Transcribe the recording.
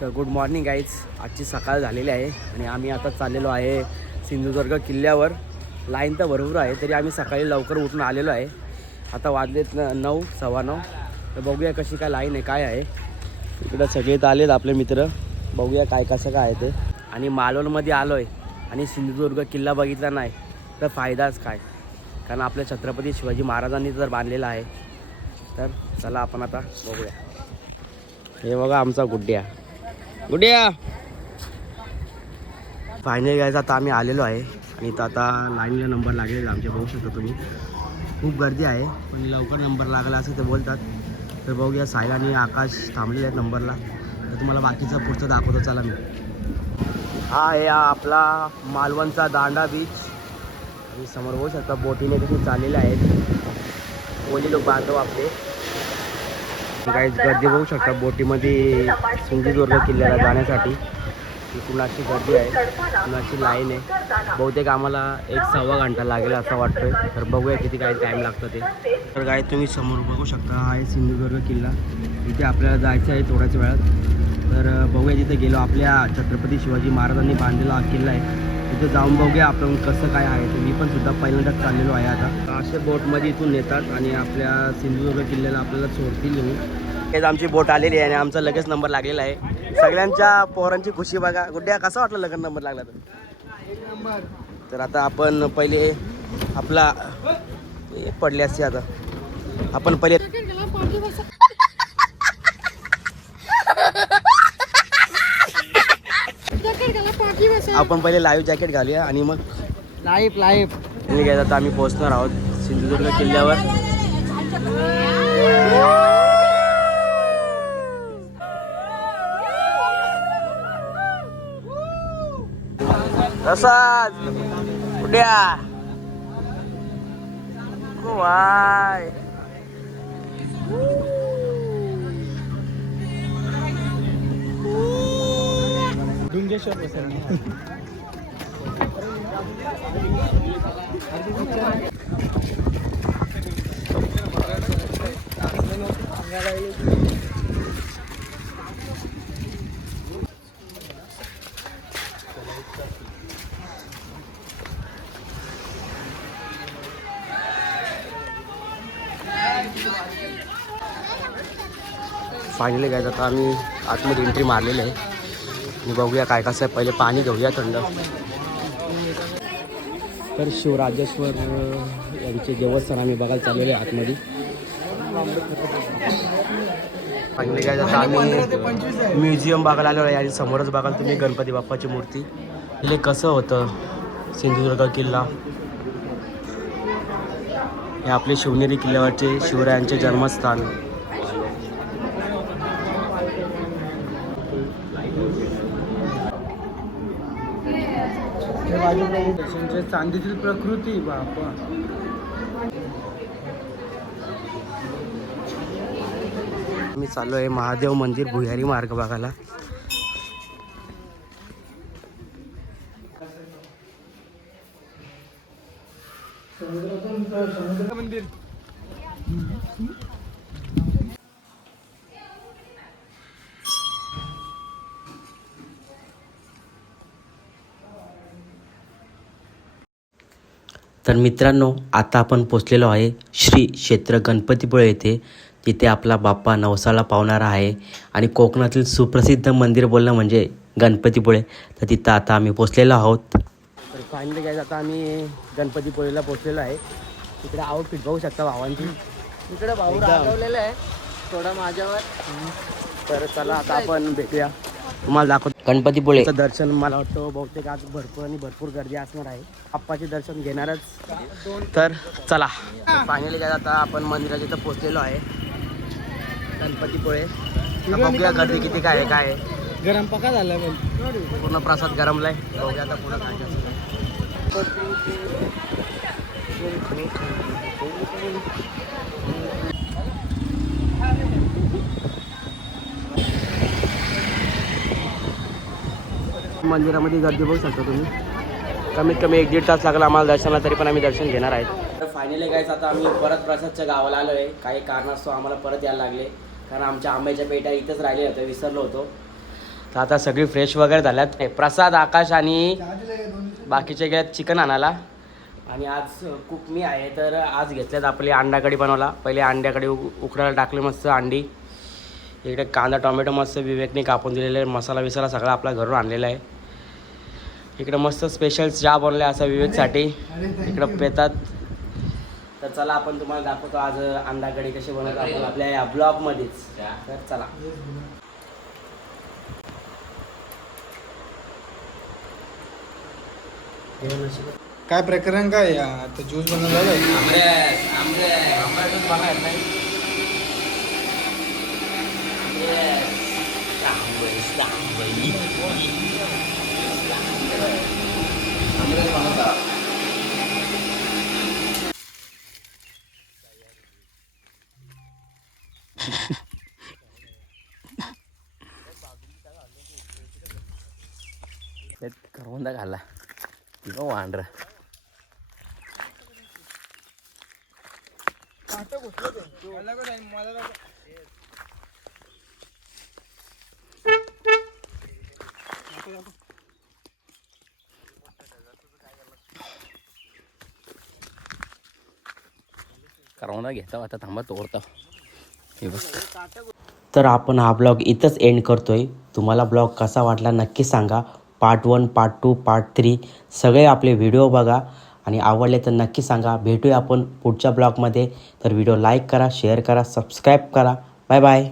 तर good morning guys. आजची सकाळ झालेली आहे आणि आम्ही आता चाललेलो आहे सिंधुदुर्ग किल्ल्यावर. लाईन तर भरपूर आहे तरी आम्ही सकाळी लवकर उठून आलेलो आहे. आता वाजलेत 9, 9:15. तर बघूया कशी काय लाईन आहे, काय आहे. इकडं सगळे तर आलेत आपले मित्र. बघूया काय कसं काय आहे ते. आणि मालवणमध्ये आलो आहे आणि सिंधुदुर्ग किल्ला बघितला नाही तर फायदाच काय, कारण आपल्या छत्रपती शिवाजी महाराजांनी तर बांधलेला आहे. तर चला आपण आता बघूया. हे बघा आमचा गुड्ड्या. फायनली गायचा आता आम्ही आलेलो आहे आणि इथं आता लाईनला नंबर लागलेला आमचे. बघू शकता तुम्ही, खूप गर्दी आहे पण लवकर नंबर लागला असं ते बोलतात. तर बघूया, साहिल आणि आकाश थांबलेले आहेत नंबरला. तर तुम्हाला बाकीचा पुढचं दाखवतो चला मी. हा आहे आपला मालवणचा दांडा बीच आणि समोर बघू शकता बोटीने कसे चाललेले आहेत. कोणी लोक बांधव आपले काही गर्दी बघू शकता बोटीमध्ये सिंधुदुर्ग किल्ल्याला जाण्यासाठी. कुणाची गर्दी आहे, कुणाची लाईन आहे. बहुतेक आम्हाला 1-1.25 घंटा लागेल असं वाटतंय. तर बघूया किती काय टाईम लागतं ते. तर काय तुम्ही समोर बघू शकता, हा आहे सिंधुदुर्ग किल्ला. इथे आपल्याला जायचं आहे थोड्याच वेळात. तर बघूया, तिथे गेलो आपल्या छत्रपती शिवाजी महाराजांनी बांधलेला हा किल्ला आहे. तिथे जाऊन बघूया आपण कसं काय आहे ते. मी पण सुद्धा पहिल्यांदाच चाललेलो आहे. आता असे बोटमध्ये इथून नेतात आणि आपल्या सिंधुदुर्ग किल्ल्याला आपल्याला सोडतील येऊन. हेच आमची बोट आलेली आहे आणि आमचा लगेच नंबर लागलेला आहे. सगळ्यांच्या पोरांची खुशी बघा. गुड्ड्या कसा वाटलं लगेच नंबर लागला तर? तर आता आपण पहिले आपला पडले असते. आता आपण पहिले लाईव्ह जॅकेट घालूया आणि मग लाईव्ह निघायचं. आता आम्ही पोहोचणार आहोत सिंधुदुर्ग किल्ल्यावर. तसाच उड्या वाय. फायनली काय, आता आम्ही आतमध्ये एंट्री मारलेली आहे आणि बघूया काय कसं आहे. पहिले पाणी घेऊया थंड. तर शिवराजेश्वर यांचे देवस्थान आम्ही बघायला चाललेले आहे आतमध्ये. फायनली काय, आता आम्ही म्युझियम बघायला आलेलो आहे आणि समोरच बघाल तुम्ही गणपती बाप्पाची मूर्ती. पहिले कसं होतं सिंधुदुर्ग किल्ला. हे आपले शिवनेरी किल्ल्यावरचे शिवरायांचे जन्मस्थान. चांदीतील प्रकृती बापा. मी चाललो आहे महादेव मंदिर भुयारी मार्ग बघायला. मंदिर तर मित्रांनो, आता आपण पोचलेलो आहे श्री क्षेत्र गणपतीपुळे येथे. तिथे आपला बाप्पा नवसाला पावणारा आहे आणि कोकणातील सुप्रसिद्ध मंदिर बोलणं म्हणजे गणपतीपुळे. तर तिथं आता आम्ही पोचलेलो आहोत. तर फायनली काय, आता आम्ही गणपतीपुळेला पोचलेलो आहे. तिकडे आउटफिट बघू शकता भावांची. इकडे भाऊ रागवलेलं आहे थोडं माझ्यावर. तर चला आता आपण भेटूया, तुम्हाला दाखवतो गणपतीपुळेचं दर्शन. मला वाटतं बहुतेक आज भरपूर गर्दी असणार आहे. बाप्पाचे दर्शन घेणारच. तर चला फायनली काय, आता आपण मंदिराच्या इथं पोचलेलो आहे गणपतीपुळे. बघूया गर्दी किती काय आहे, काय आहे. गरम पका झाला पूर्ण प्रसाद गरमलाय. बघूया आता पुढं काय मंदिरामध्ये गर्दी बघू शकता तुम्ही. कमीत कमी 1-1.5 तास लागला आम्हाला दर्शनाला, तरी पण आम्ही दर्शन घेणार आहेत. तर फायनली गाईस, आता आम्ही परत प्रसादच्या गावाला आलो आहे. काही कारणास्तव आम्हाला परत यायला लागले, कारण आमच्या आंब्याच्या पेट्या इथंच राहिल्या होत्या, विसरलो होतो. तर आता सगळी फ्रेश वगैरे झाल्यात. प्रसाद, आकाश आणि बाकीचे गेल्यात चिकन आणायला. आणि आज कुक मी आहे, तर आज घेतल्यात आपली अंडा कढी बनवला. पहिले अंड्याकडे उकडायला टाकले मस्त अंडी. इकडे कांदा टोमॅटो मस्त विवेकने कापून दिलेले, मसाला विसाला सगळा आपला घरून आणलेला आहे. इकडे मस्त स्पेशल चहा बनवला असा विवेकसाठी इकडं पेतात. तर चला आपण तुम्हाला दाखवतो आज अंडा कढी कशी बनवतो आपण आपल्या या ब्लॉगमध्येच. तर चला. काय प्रकरण काय आता ज्यूस बनवलेला करवंदा घाला वांढर. करवंदा घेता आता थांबा तोडता. हे बघ. तर आपण हा ब्लॉग इथंच एंड करतोय. तुम्हाला ब्लॉग कसा वाटला नक्की सांगा. पार्ट 1, पार्ट 2, पार्ट 3 सगळे आपले व्हिडिओ बघा आणि आवडले तर नक्की सांगा. भेटूया आपण पुढच्या ब्लॉगमध्ये. तर व्हिडिओ लाईक करा, शेअर करा, सबस्क्राईब करा. Bye bye.